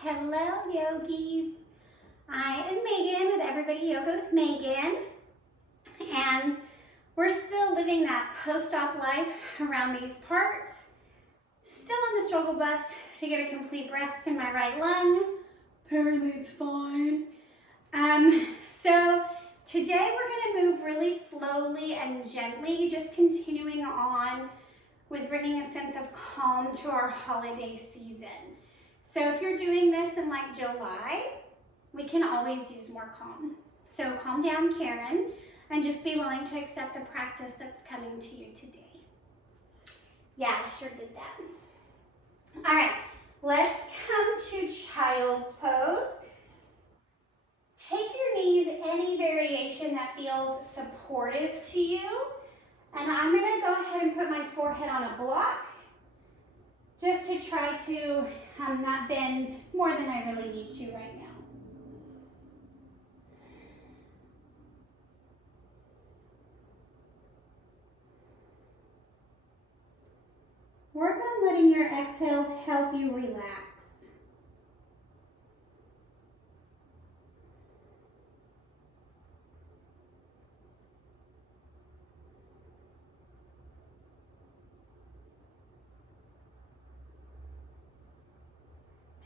Hello, yogis. I am Megan with Everybody Yoga with Megan, and we're still living that post-op life around these parts. Still on the struggle bus to get a complete breath in my right lung. Apparently it's fine. So today we're going to move really slowly and gently, just continuing on with bringing a sense of calm to our holiday season. So if you're doing this in like July, we can always use more calm. So calm down, Karen, and just be willing to accept the practice that's coming to you today. Yeah, I sure did that. All right, let's come to child's pose. Take your knees any variation that feels supportive to you. And I'm gonna go ahead and put my forehead on a block just to try to not bend more than I really need to right now. Work on letting your exhales help you relax.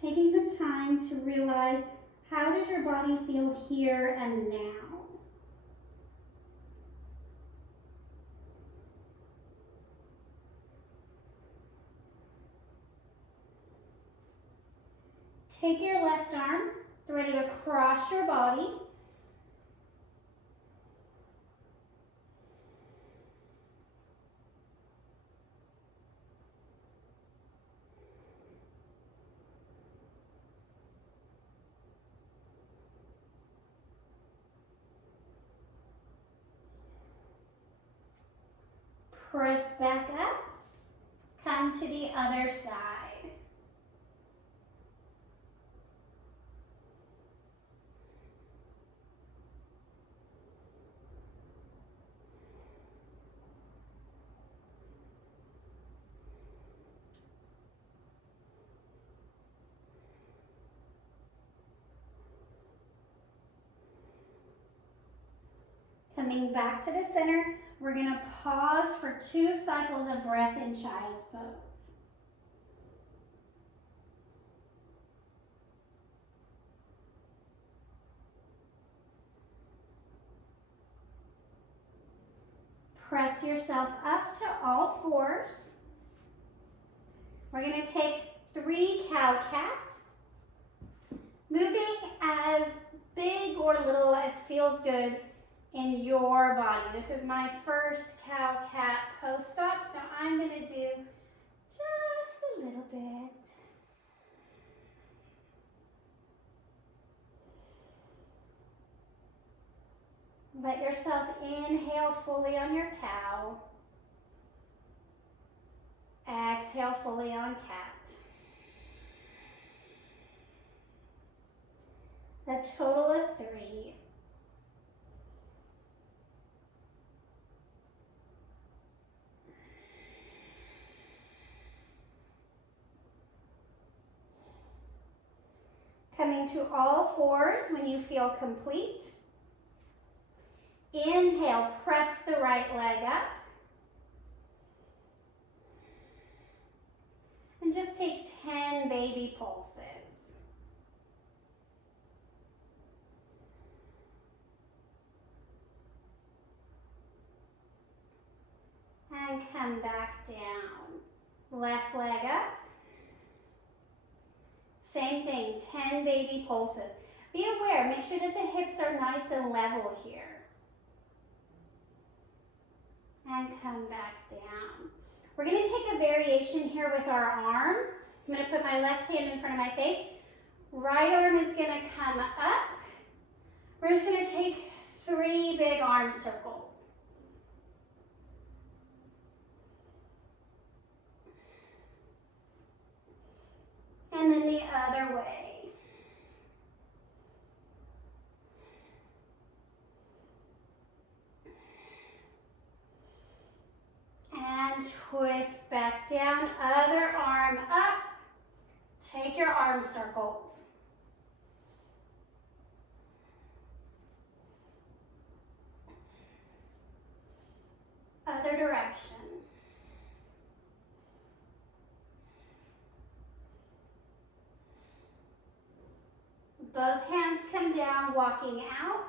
Taking the time to realize, how does your body feel here and now? Take your left arm, thread it across your body. Press back up, come to the other side. Coming back to the center, we're going to pause for 2 cycles of breath in child's pose. Press yourself up to all fours. We're going to take 3 cow-cat, moving as big or little as feels good in your body. This is my first cow-cat post-op, so I'm going to do just a little bit. Let yourself inhale fully on your cow. Exhale fully on cat. A total of 3. Coming to all fours when you feel complete. Inhale, press the right leg up. And just take 10 baby pulses. And come back down. Left leg up. Same thing, 10 baby pulses. Be aware, make sure that the hips are nice and level here. And come back down. We're going to take a variation here with our arm. I'm going to put my left hand in front of my face. Right arm is going to come up. We're just going to take 3 big arm circles. And then the other way. And twist back down, other arm up. Take your arm circles. direction. Both hands come down, walking out.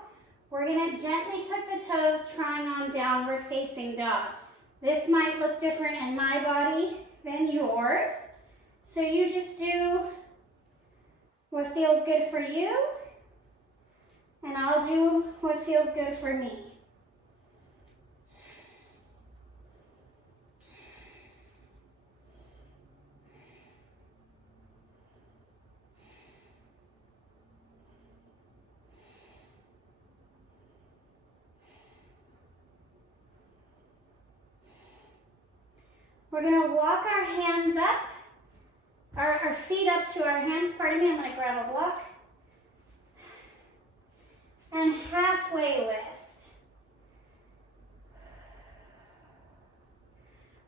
We're going to gently tuck the toes, trying on downward facing dog. This might look different in my body than yours. So you just do what feels good for you, and I'll do what feels good for me. We're going to walk our hands up, our feet up to our hands. Pardon me, I'm going to grab a block. And halfway lift.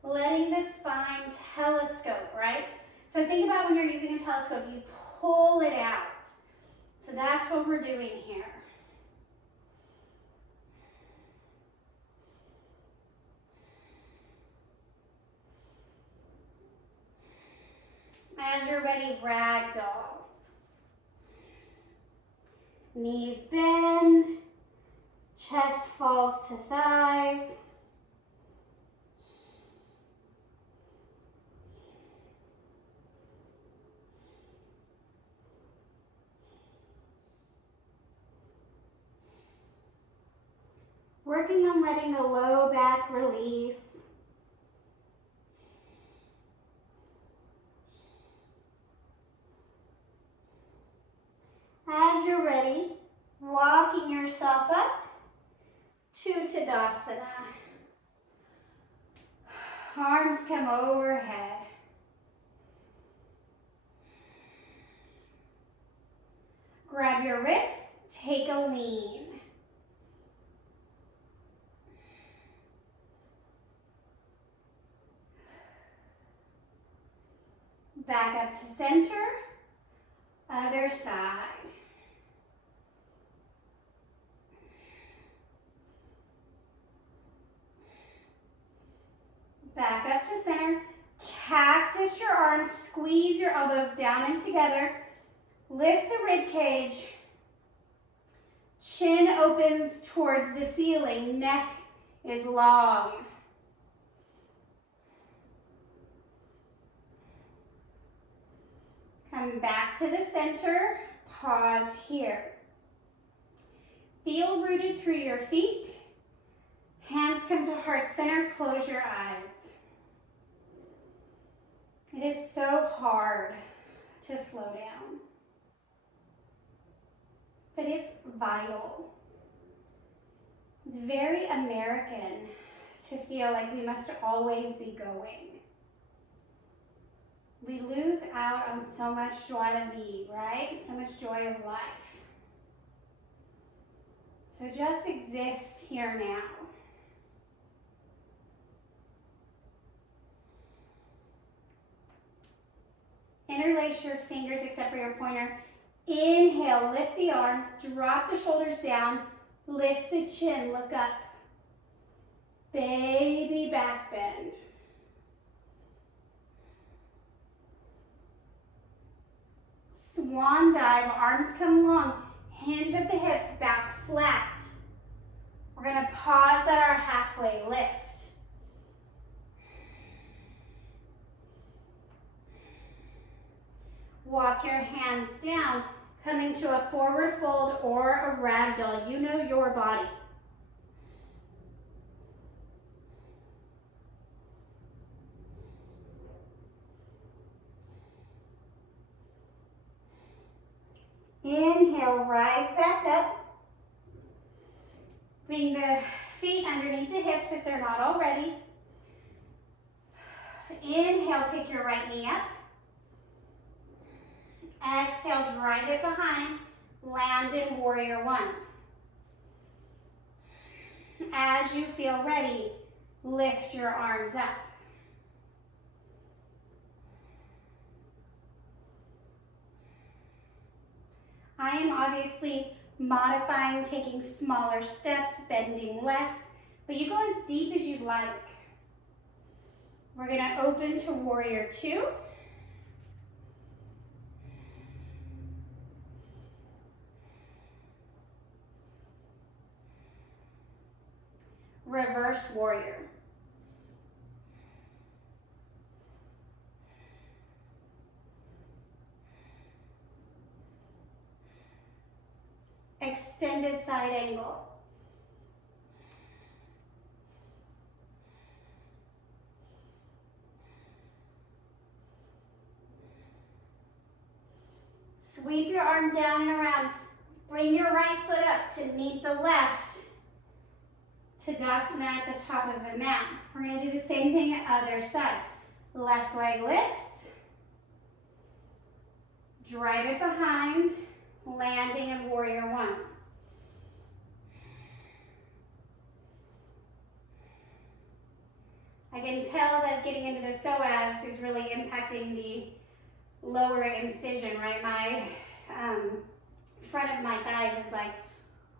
Letting the spine telescope, right? So think about when you're using a telescope, you pull it out. So that's what we're doing here. As you're ready, ragdoll. Knees bend, chest falls to thighs. Working on letting the low back release. As you're ready, walking yourself up to Tadasana. Arms come overhead. Grab your wrist, take a lean. Back up to center, other side. Back up to center, cactus your arms, squeeze your elbows down and together, lift the rib cage, chin opens towards the ceiling, neck is long. Come back to the center, pause here. Feel rooted through your feet, hands come to heart center, close your eyes. It is so hard to slow down, but it's vital. It's very American to feel like we must always be going. We lose out on so much joie de vivre, right? So much joy of life. So just exist here now. Interlace your fingers except for your pointer. Inhale, lift the arms, drop the shoulders down, lift the chin, look up. Baby back bend. Swan dive, arms come long, hinge at the hips, back flat. We're going to pause at our halfway lift. Walk your hands down, coming to a forward fold or a ragdoll. You know your body. Inhale, rise back up. Bring the feet underneath the hips if they're not already. Inhale, pick your right knee up. Exhale, drive it behind. Land in warrior one. As you feel ready, lift your arms up. I am obviously modifying, taking smaller steps, bending less, but you go as deep as you'd like. We're going to open to warrior two. Reverse warrior. Extended side angle. Sweep your arm down and around. Bring your right foot up to meet the left. Tadasana at the top of the mat. We're going to do the same thing at other side. Left leg lifts. Drive it behind, landing in warrior one. I can tell that getting into the psoas is really impacting the lower incision, right? My front of my thighs is like,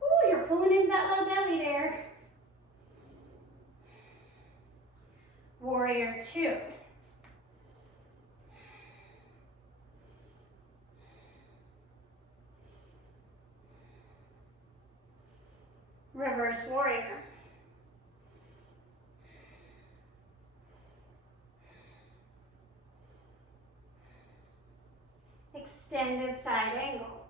ooh, you're pulling into that low belly there. Warrior two. Reverse warrior. Extended side angle.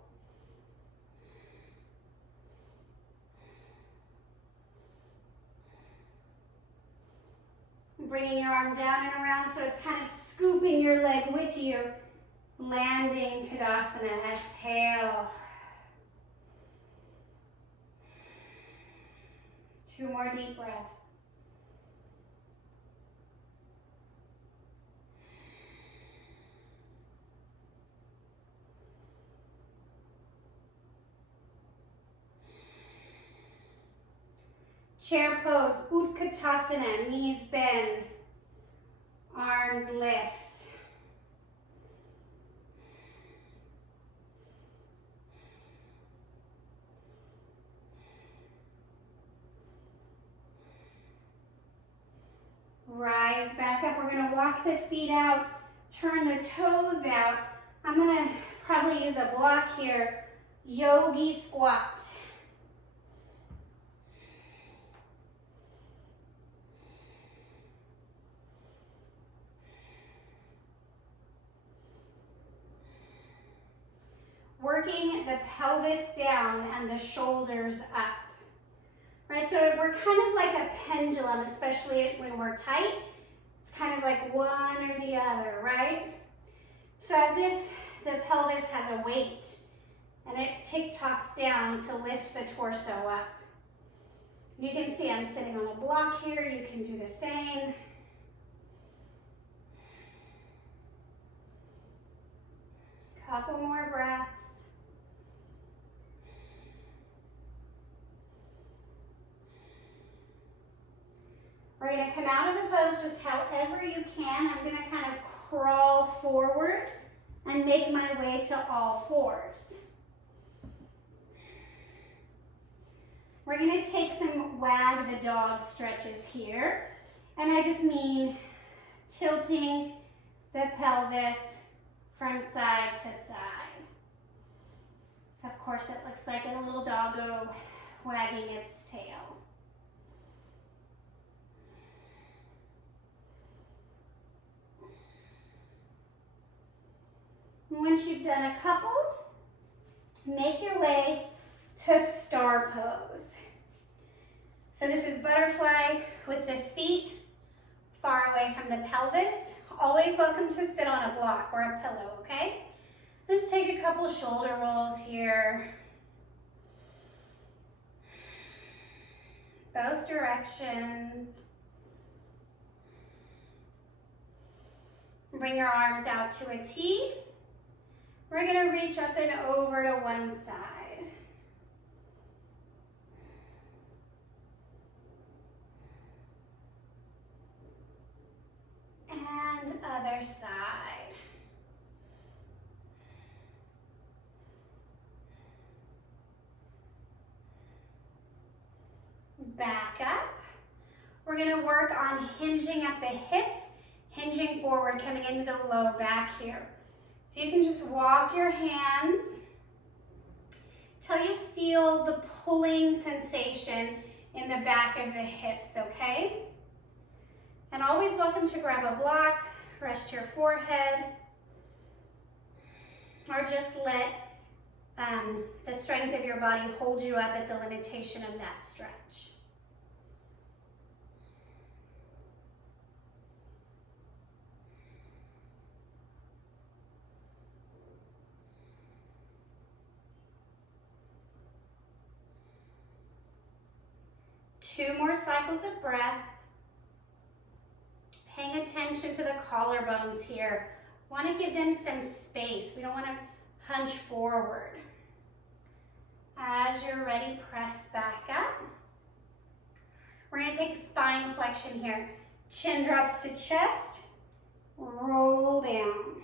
Bringing your arm down and around so it's kind of scooping your leg with you. Landing Tadasana. Exhale. 2 more deep breaths. Chair pose, Utkatasana, knees bend, arms lift. Rise back up. We're going to walk the feet out, turn the toes out. I'm going to probably use a block here. Yogi squat. Working the pelvis down and the shoulders up. Right, so we're kind of like a pendulum, especially when we're tight. It's kind of like one or the other, right? So as if the pelvis has a weight and it tick-tocks down to lift the torso up. You can see I'm sitting on a block here. You can do the same. Couple more breaths. We're going to come out of the pose just however you can. I'm going to kind of crawl forward and make my way to all fours. We're going to take some wag the dog stretches here. And I just mean tilting the pelvis from side to side. Of course, it looks like a little doggo wagging its tail. Once you've done a couple, make your way to star pose. So this is butterfly with the feet far away from the pelvis. Always welcome to sit on a block or a pillow, okay? Just take a couple shoulder rolls here. Both directions. Bring your arms out to a T. We're going to reach up and over to one side. And other side. Back up. We're going to work on hinging at the hips hinging forward, coming into the low back here. So you can just walk your hands till you feel the pulling sensation in the back of the hips, okay? And always welcome to grab a block, rest your forehead, or just let the strength of your body hold you up at the limitation of that stretch. Two more cycles of breath. Paying attention to the collarbones here. Want to give them some space. We don't want to hunch forward. As you're ready, press back up. We're going to take a spine flexion here. Chin drops to chest. Roll down.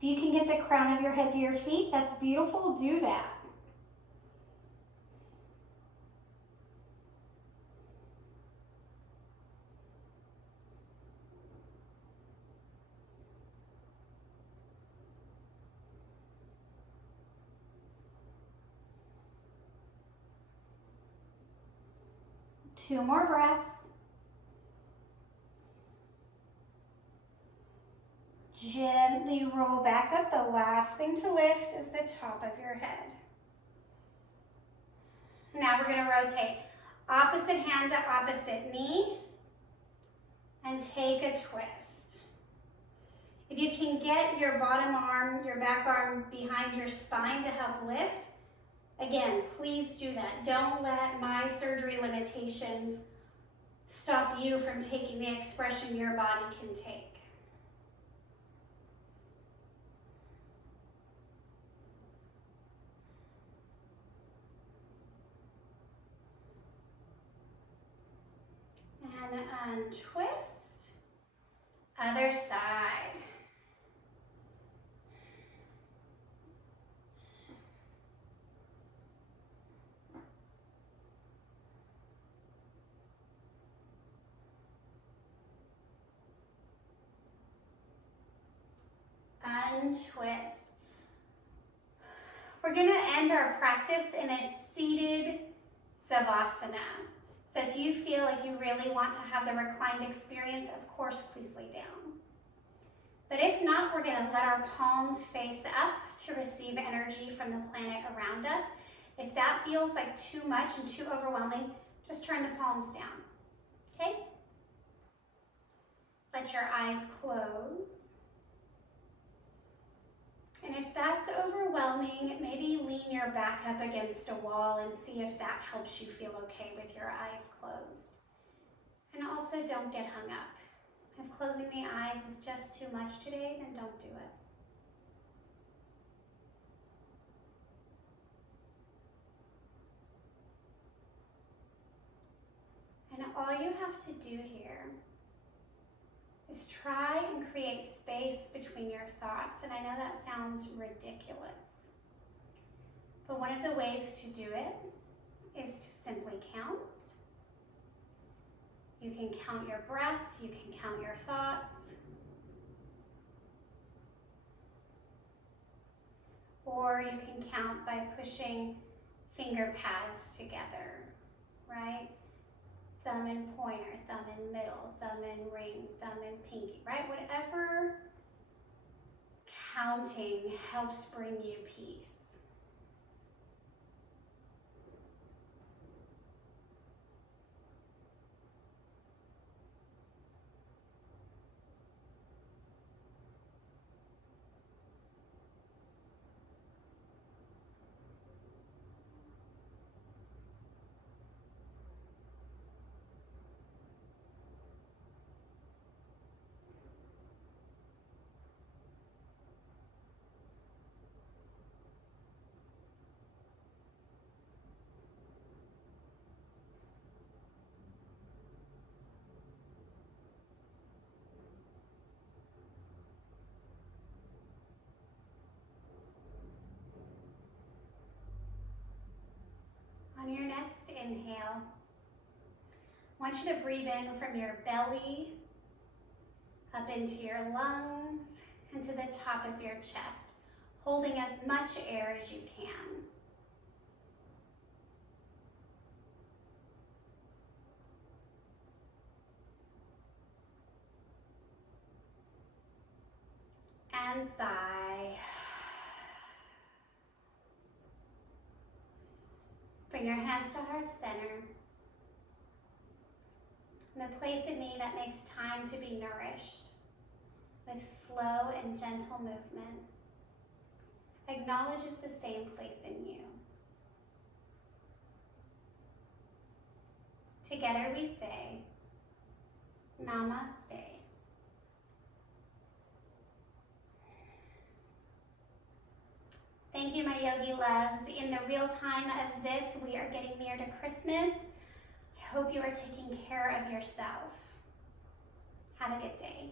If you can get the crown of your head to your feet, that's beautiful. Do that. Two more breaths. Gently roll back up. The last thing to lift is the top of your head. Now we're going to rotate. Opposite hand to opposite knee. And take a twist. If you can get your bottom arm, your back arm behind your spine to help lift, again, please do that. Don't let my surgery limitations stop you from taking the expression your body can take. And untwist. Other side. Untwist. We're going to end our practice in a seated Savasana. So if you feel like you really want to have the reclined experience, of course, please lay down. But if not, we're going to let our palms face up to receive energy from the planet around us. If that feels like too much and too overwhelming, just turn the palms down, okay? Let your eyes close. And if that's overwhelming, maybe lean your back up against a wall and see if that helps you feel okay with your eyes closed. And also don't get hung up. If closing the eyes is just too much today, then don't do it. And all you have to do here is try and create space between your thoughts. And I know that sounds ridiculous, but one of the ways to do it is to simply count. You can count your breath, you can count your thoughts, or you can count by pushing finger pads together, right? Thumb and pointer, thumb and middle, thumb and ring, thumb and pinky, right? Whatever counting helps bring you peace. inhale. I want you to breathe in from your belly, up into your lungs, and to the top of your chest, holding as much air as you can. And sigh. Bring your hands to heart center. The place in me that makes time to be nourished with slow and gentle movement acknowledges the same place in you. Together we say, Namaste. Thank you, my yogi loves. In the real time of this, we are getting near to Christmas. I hope you are taking care of yourself. Have a good day.